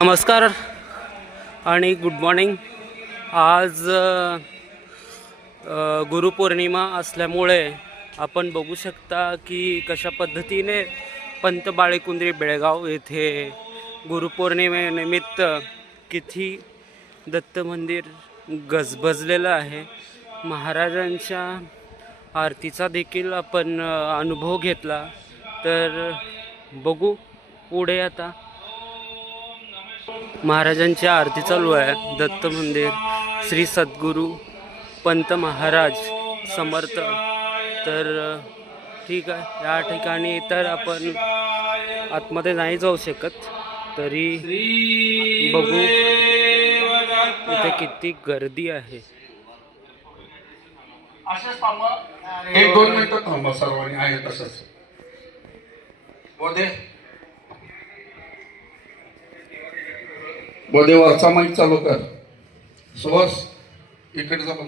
नमस्कार आणि good morning. आज गुरुपौर्णिमा असल्यामुळे आपण बघू शकता की कशा पद्धतीने पंत बाळेकुंद्री बेळगाव येथे गुरुपौर्णिमेनिमित्त किती दत्त मंदिर गजबजलेलं आहे. महाराजांच्या आरतीचा देखील आपण अनुभव घेतला. तर बघू पुढे आता महाराजांची आरती चालू आहे. दत्त मंदिर श्री सद्गुरू पंत महाराज समर्थ. तर ठीक आहे, या ठिकाणी तर आपण आतमध्ये नाही जाऊ शकत, तरी बघू इथे किती गर्दी आहे. एक दोन मिनिटं थांबा सर्वांनी आहे तसंच बोधे वरचा माईक चालू कर. सुहास इकडे जा. पण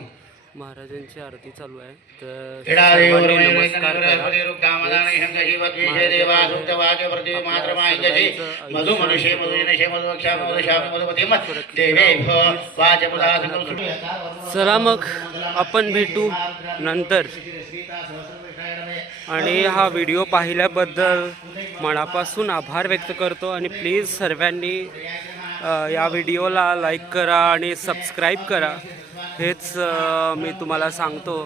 महाराजांची आरती चालू आहे. तर सर्वांनी नमस्कार करा. चला मग आपण भेटू नंतर. आणि हा व्हिडिओ पाहिल्याबद्दल मनापासून आभार व्यक्त करतो. आणि प्लीज सर्वांनी या व्हिडिओला लाईक करा आणि सबस्क्राईब करा, हेच मी तुम्हाला सांगतो.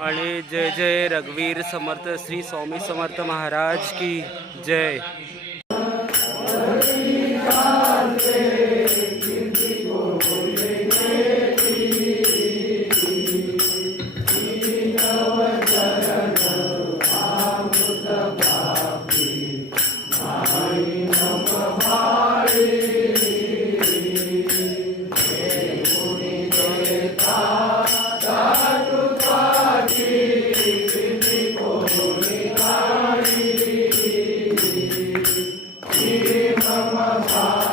आणि जय जय रघुवीर समर्थ श्री स्वामी समर्थ महाराज की जय. Mama